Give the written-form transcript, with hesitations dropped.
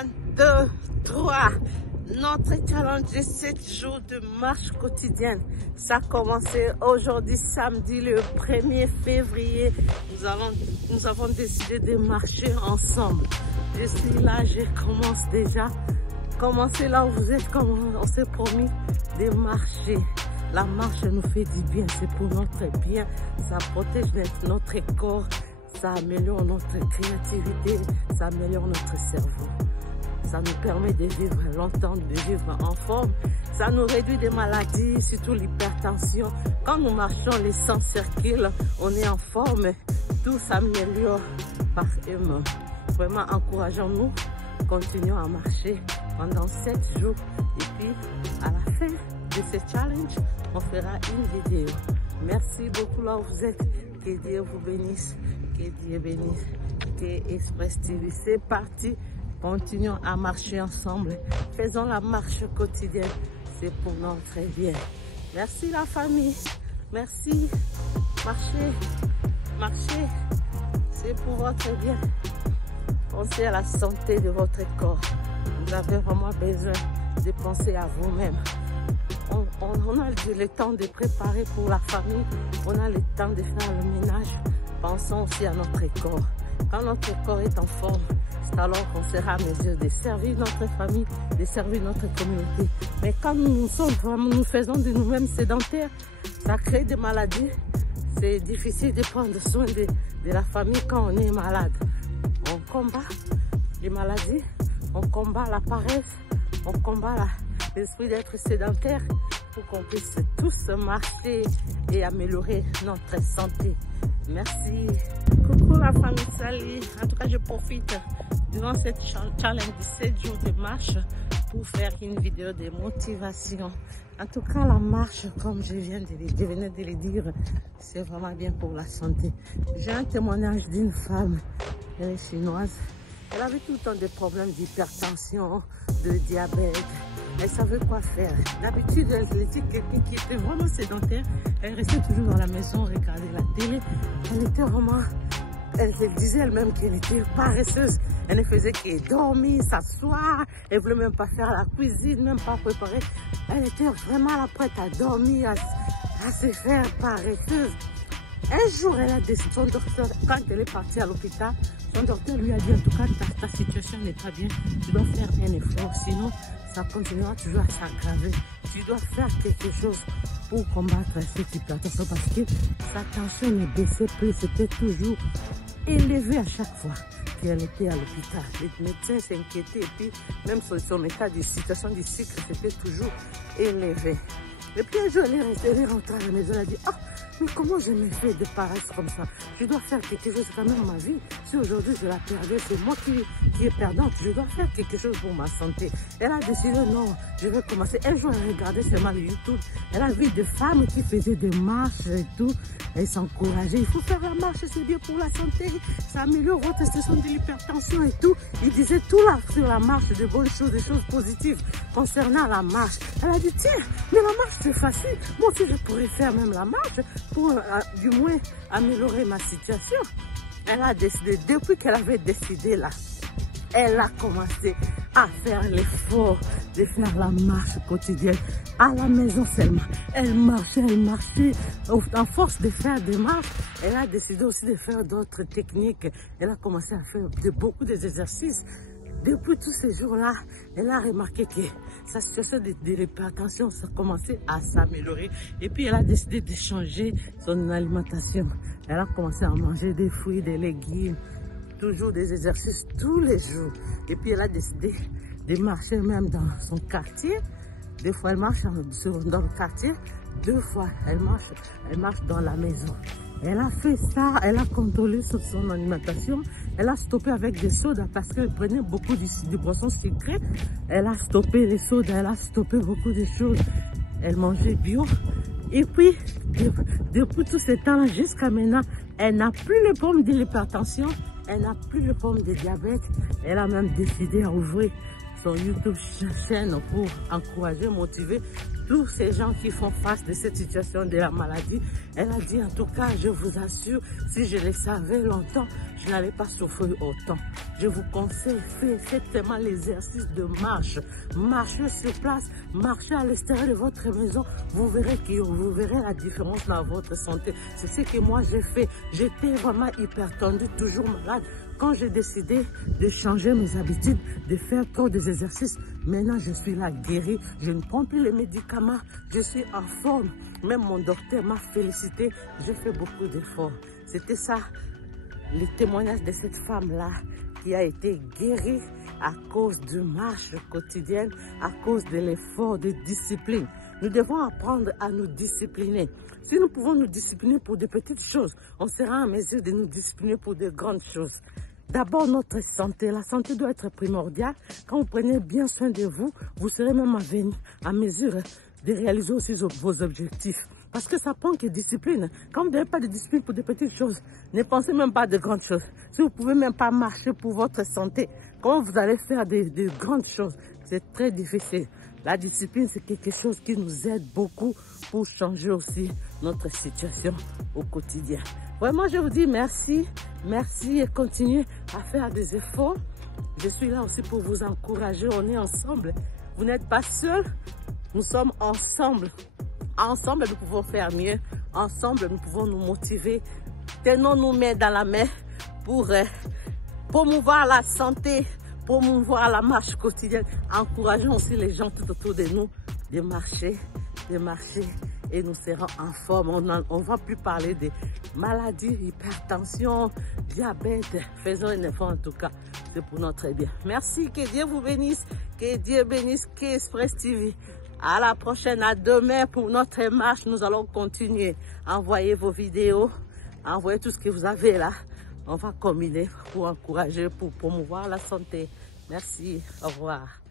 1, 2, 3. Notre challenge de 7 jours de marche quotidienne. Ça a commencé aujourd'hui, samedi, le 1er février. Nous avons décidé de marcher ensemble. Je suis là, je commence déjà. Commencez là où vous êtes, comme on s'est promis de marcher. La marche nous fait du bien, c'est pour notre bien. Ça protège notre corps, ça améliore notre créativité, ça améliore notre cerveau. Ça nous permet de vivre longtemps, de vivre en forme. Ça nous réduit des maladies, surtout l'hypertension. Quand nous marchons, les sangs circulent, on est en forme. Tout s'améliore par eux-mêmes. Vraiment, encourageons-nous, continuons à marcher pendant 7 jours. Et puis, à la fin de ce challenge, on fera une vidéo. Merci beaucoup là où vous êtes. Que Dieu vous bénisse. Que Dieu bénisse. Que Express TV, c'est parti. Continuons à marcher ensemble. Faisons la marche quotidienne. C'est pour notre bien. Merci la famille. Merci. Marchez. Marchez. C'est pour votre bien. Pensez à la santé de votre corps. Vous avez vraiment besoin de penser à vous-même. On a le temps de préparer pour la famille. On a le temps de faire le ménage. Pensons aussi à notre corps. Quand notre corps est en forme, c'est alors qu'on sera à mesure de servir notre famille, de servir notre communauté. Mais quand nous faisons de nous-mêmes sédentaires, ça crée des maladies. C'est difficile de prendre soin de la famille quand on est malade. On combat les maladies, on combat la paresse, on combat l'esprit d'être sédentaire pour qu'on puisse tous marcher et améliorer notre santé. Merci. Coucou la famille, salut. En tout cas, je profite durant cette challenge de 7 jours de marche pour faire une vidéo de motivation. En tout cas, la marche, comme je venais de le dire, c'est vraiment bien pour la santé. J'ai un témoignage d'une femme, elle est chinoise. Elle avait tout le temps des problèmes d'hypertension, de diabète. Elle savait quoi faire. D'habitude, elle était quelqu'un qui était vraiment sédentaire. Elle restait toujours dans la maison, regarder la télé. Elle était vraiment... Elle disait elle-même qu'elle était paresseuse. Elle ne faisait que dormir, s'asseoir. Elle ne voulait même pas faire la cuisine, même pas préparer. Elle était vraiment là prête à dormir, à se faire paresseuse. Un jour, elle a décidé, son docteur, quand elle est partie à l'hôpital, son docteur lui a dit, en tout cas, ta situation n'est pas bien. Tu dois faire un effort, sinon ça continuera toujours à s'aggraver. Tu dois faire quelque chose pour combattre cette hypertension parce que sa tension ne baissait plus, c'était toujours élevé à chaque fois qu'elle était à l'hôpital. Les médecins s'inquiétaient et puis même son état de situation du sucre c'était toujours élevé. Et puis un jour, elle est rentrée à la maison, elle a dit, ah, mais comment je me fais de paresse comme ça? Je dois faire quelque chose quand même ma vie. Si aujourd'hui je la perdais, c'est moi qui est perdante. Je dois faire quelque chose pour ma santé. Elle a décidé, non, je vais commencer. Un jour, elle regardait seulement le YouTube. Elle a vu des femmes qui faisaient des marches et tout. Elle s'encourageait. Il faut faire la marche, c'est bien pour la santé. Ça améliore votre situation de l'hypertension et tout. Il disait tout là sur la marche, de bonnes choses, des choses positives concernant la marche. Elle a dit, tiens, mais la marche c'est facile. Moi aussi, je pourrais faire même la marche pour du moins améliorer ma situation. Elle a décidé, depuis qu'elle avait décidé là, elle a commencé à faire l'effort de faire la marche quotidienne à la maison seulement. Elle marchait, en force de faire des marches, elle a décidé aussi de faire d'autres techniques. Elle a commencé à faire beaucoup d'exercices. Depuis tous ces jours-là, elle a remarqué que sa situation de l'hypertension a commencé à s'améliorer. Et puis, elle a décidé de changer son alimentation. Elle a commencé à manger des fruits, des légumes, toujours des exercices tous les jours. Et puis, elle a décidé de marcher même dans son quartier. Des fois, elle marche dans le quartier. 2 fois, elle marche dans la maison. Elle a fait ça, elle a contrôlé son alimentation. Elle a stoppé avec des sodas parce qu'elle prenait beaucoup de boissons sucrées. Elle a stoppé les sodas, elle a stoppé beaucoup de choses. Elle mangeait bio. Et puis, depuis tout ce temps jusqu'à maintenant, elle n'a plus le problème de l'hypertension. Elle n'a plus le problème de diabète. Elle a même décidé à ouvrir son YouTube chaîne pour encourager, motiver tous ces gens qui font face de cette situation de la maladie. Elle a dit, en tout cas, je vous assure, si je le savais longtemps, je n'allais pas souffrir autant. Je vous conseille, faites tellement l'exercice de marche. Marchez sur place, marchez à l'extérieur de votre maison. Vous verrez la différence dans votre santé. C'est ce que moi j'ai fait. J'étais vraiment hyper tendue, toujours malade. Quand j'ai décidé de changer mes habitudes, de faire trop des exercices, maintenant je suis là guérie. Je ne prends plus les médicaments, je suis en forme. Même mon docteur m'a félicité. J'ai fait beaucoup d'efforts. C'était ça, le témoignage de cette femme-là qui a été guérie à cause de marche quotidienne, à cause de l'effort, de discipline. Nous devons apprendre à nous discipliner. Si nous pouvons nous discipliner pour de petites choses, on sera en mesure de nous discipliner pour de grandes choses. D'abord, notre santé. La santé doit être primordiale. Quand vous prenez bien soin de vous, vous serez même en mesure de réaliser aussi vos objectifs. Parce que ça prend que discipline. Quand vous n'avez pas de discipline pour de petites choses, ne pensez même pas de grandes choses. Si vous ne pouvez même pas marcher pour votre santé, comment vous allez faire de grandes choses? C'est très difficile. La discipline, c'est quelque chose qui nous aide beaucoup pour changer aussi notre situation au quotidien. Vraiment, je vous dis merci. Merci et continuez à faire des efforts. Je suis là aussi pour vous encourager. On est ensemble. Vous n'êtes pas seuls. Nous sommes ensemble. Ensemble, nous pouvons faire mieux. Ensemble, nous pouvons nous motiver. Tenons-nous main dans la main pour promouvoir la santé, promouvoir la marche quotidienne. Encourageons aussi les gens tout autour de nous de marcher et nous serons en forme. On ne va plus parler de maladies, hypertension, diabète. Faisons un effort en tout cas, c'est pour notre bien. Merci, que Dieu vous bénisse, que Dieu bénisse K-Express TV. À la prochaine, à demain pour notre marche. Nous allons continuer. Envoyez vos vidéos, envoyez tout ce que vous avez là. On va combiner pour encourager, pour promouvoir la santé. Merci, au revoir.